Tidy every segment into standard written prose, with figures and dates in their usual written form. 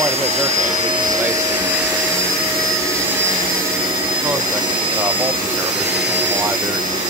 quite a bit of dirt though, which is basically like multi-turbo, it's a lot of dirt.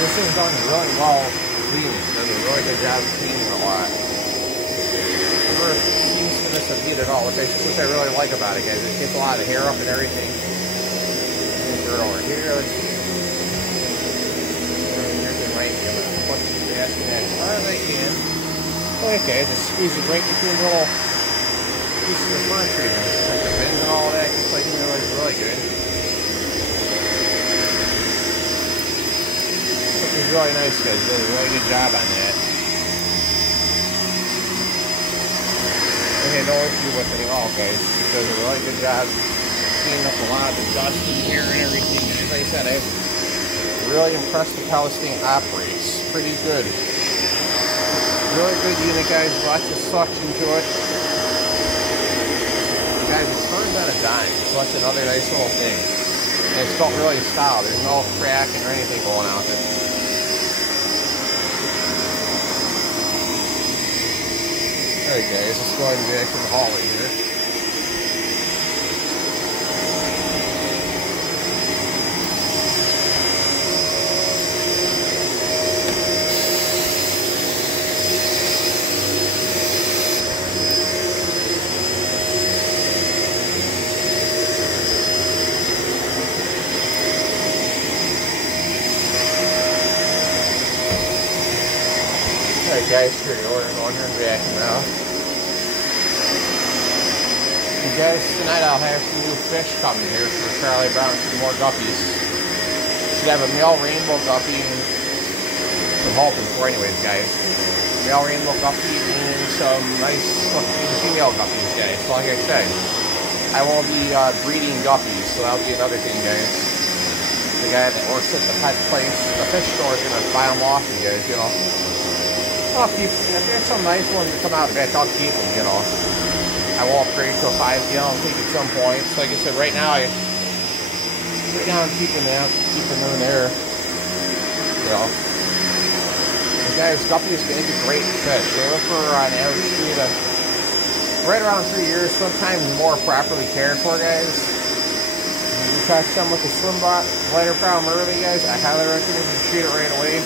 this thing's done really well cleaning. It does a really good job cleaning a lot. Never seems to miss a beat at all, which I really like about it, guys. It gets a lot of hair up and everything. Dirt over here. as hard as I can. Okay, just squeeze it right between the little pieces of furniture. Like the bends and all that, just like really good. Looking really nice, guys. Did a really good job on that. I had no issue with it at all, guys. He does a really good job cleaning up a lot of the dust in here and everything. And as I said, I'm really impressed with how this thing operates. Pretty good. Really good unit, guys. Lots of suction to it. Guys, it turns on a dime, so that's another nice little thing. And it's built really solid. There's no cracking or anything going on with it. Alright guys, let's go ahead and get back to the hallway here. Alright guys, here we go. We're going here and back now. You guys, tonight I'll have some new fish coming here for Charlie Brown, some more guppies. Should have a male rainbow guppy and I'm hoping for anyways, guys. Male rainbow guppy and some nice looking female guppies, guys. So like I said, I will be breeding guppies, so that'll be another thing, guys. The guy that works at the pet place, the fish store, is gonna buy them off you guys, you know. I'll keep, if there's some nice ones that come out of it, I'll keep them, you know. I won't upgrade to a 5-gallon tank at some point. So like I said, right now I'm keeping them in there. You know. And guys, guppies make a great fish. They live for on average 3 to right around 3 years, sometimes more properly cared for, guys. You catch them with the swim bot, lighter brown early, guys. I highly recommend you treat it right away.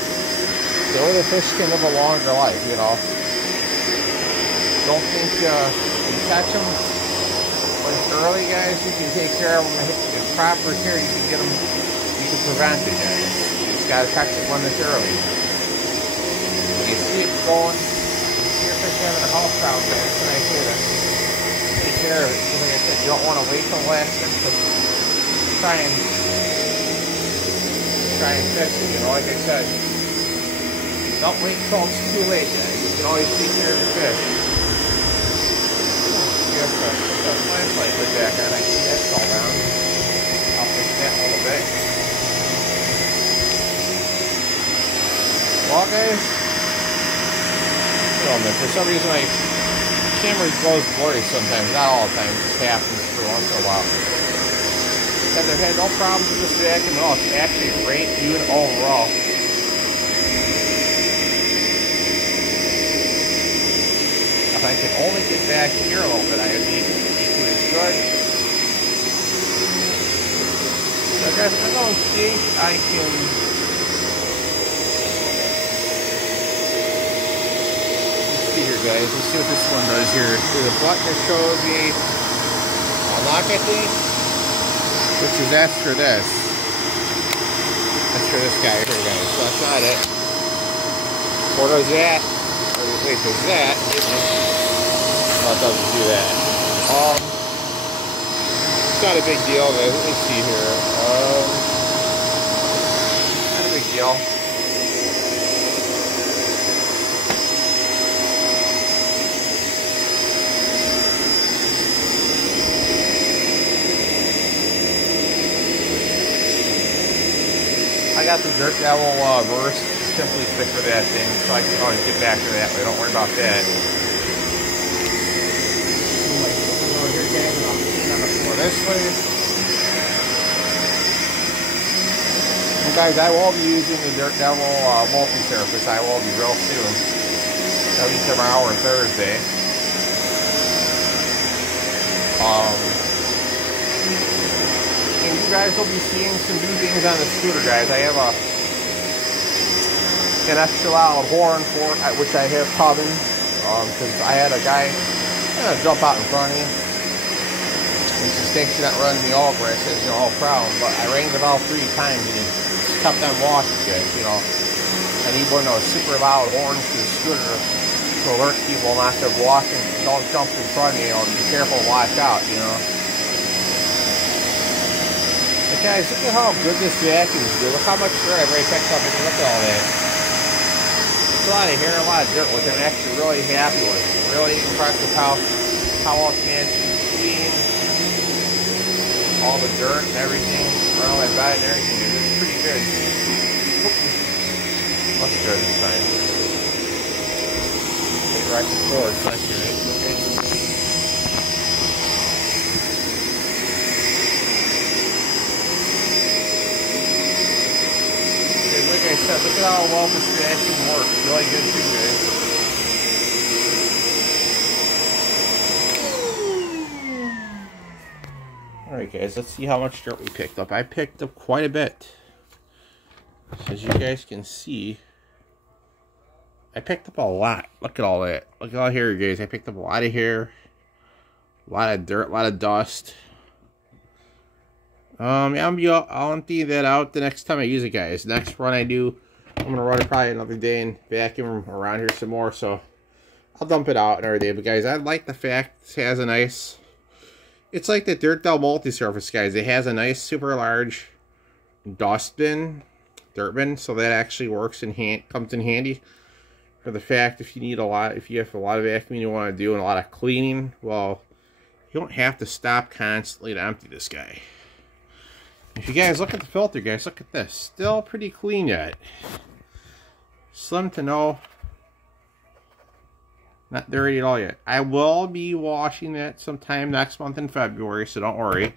The way the fish can live a longer life, you know. Don't think you catch them when it's early, guys. You can take care of them in proper care. You can get them. You can prevent it, guys. You just gotta catch it when it's early. When you see it going, you see your fish having a health problem, guys. And I say to take care of it. So like I said, you don't want to wait till the last minute to try and fix it. You know, like I said. Don't wait until it's too late, guys. You can always take care of the fish. Yes, the flashlight was back on. I see that fall down. I'll fix that a little bit. Well, guys, for some reason my camera goes blurry sometimes. Not all the time. It just happens for once in a while. And I've had no problems with this vacuum at all. It's actually a great unit overall. If I could only get back here a little bit, I would be equally as good. So guys, I don't think I can... Let's see here, guys. Let's see what this one does here. There's a button that shows me unlock, I think. Which is that's for this. That's for this guy here, guys. So that's not it. Or does that? Wait, there's that. Oh, it doesn't do that. It's not a big deal, guys. Let me see here. Not a big deal. I got the Dirt Devil reverse simply stick for that thing, so I can always get back to that, but don't worry about that. This way. And guys, I will be using the Dirt Devil multi-surface. I will be real soon. That'll be tomorrow or Thursday. And you guys will be seeing some new things on the scooter, guys. I have an extra loud horn for it, which I have coming, because I had a guy jump out in front of me. He says, thanks for not running me over. I says, no problem. But I rang the bell 3 times and he kept on walking, guys, you know. I need one of those super loud horns to the scooter to alert people not to walk and don't jump in front of me, be careful, watch out, you know. But guys, look at how good this vacuum is, dude. Look how much dirt I've already picked up. I mean, look at all that. It's a lot of hair, a lot of dirt, which I'm actually really happy with. Really impressed with how well it's managed to clean all the dirt and everything around my bed and everything. It's pretty good. That's good this time. Get right to forward, so that's good. Okay. Like I said, look at how well this vacuum works. Really good too, guys. Alright guys, let's see how much dirt we picked up. I picked up quite a bit. So as you guys can see, I picked up a lot. Look at all that. Look at all hair, guys. I picked up a lot of hair, a lot of dirt, a lot of dust. I'll empty that out the next time I use it, guys. Next run I do, I'm gonna run it probably another day and vacuum around here some more. So I'll dump it out another day. But guys, I like the fact it has a nice. It's like the Dirt Del multi-surface, guys. It has a nice, super large dust bin, dirt bin, so that actually works comes in handy for the fact if you have a lot of vacuuming you want to do and a lot of cleaning. Well, you don't have to stop constantly to empty this guy. If you guys look at the filter, guys, look at this. Still pretty clean yet. Slim to no. Not dirty at all yet. I will be washing that sometime next month in February, so don't worry.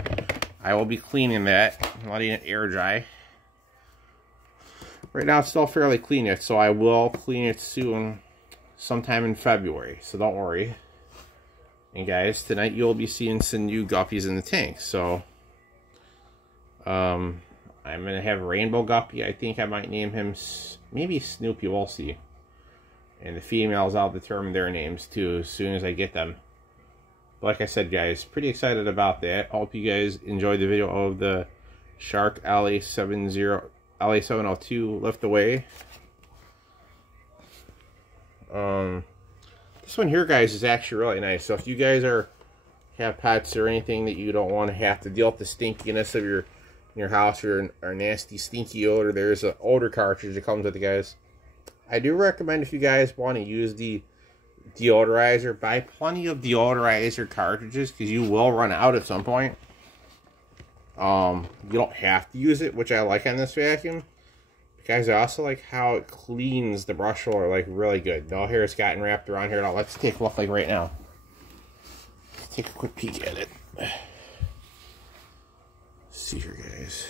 I will be cleaning that and letting it air dry. Right now it's still fairly clean yet, so I will clean it soon, sometime in February, so don't worry. And guys, tonight you'll be seeing some new guppies in the tank, so I'm going to have a rainbow guppy. I think I might name him maybe Snoopy, we'll see. And the females, I'll determine their names too as soon as I get them. But like I said, guys, pretty excited about that. Hope you guys enjoyed the video of the Shark la702 lift away. This one here, guys, is actually really nice. So if you guys have pets or anything that you don't want to have to deal with the stinkiness of your house or nasty stinky odor, there's an odor cartridge that comes with it, guys. I do recommend if you guys want to use the deodorizer, buy plenty of deodorizer cartridges because you will run out at some point. You don't have to use it, which I like on this vacuum. Guys, I also like how it cleans the brush roller like really good. No hair has gotten wrapped around here at all. Let's take a look like right now. Let's take a quick peek at it. Let's see here, guys.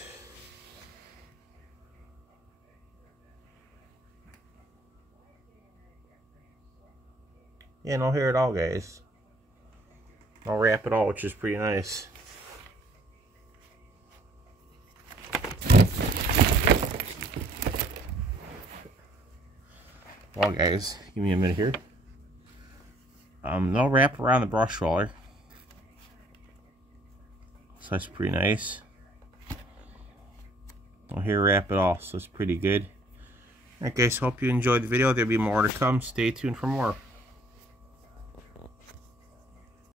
Yeah, no hair at all, guys. No wrap at all, which is pretty nice. Well, guys, give me a minute here. No wrap around the brush roller. So that's pretty nice. No hair wrap at all, so it's pretty good. Alright, guys, hope you enjoyed the video. There'll be more to come. Stay tuned for more.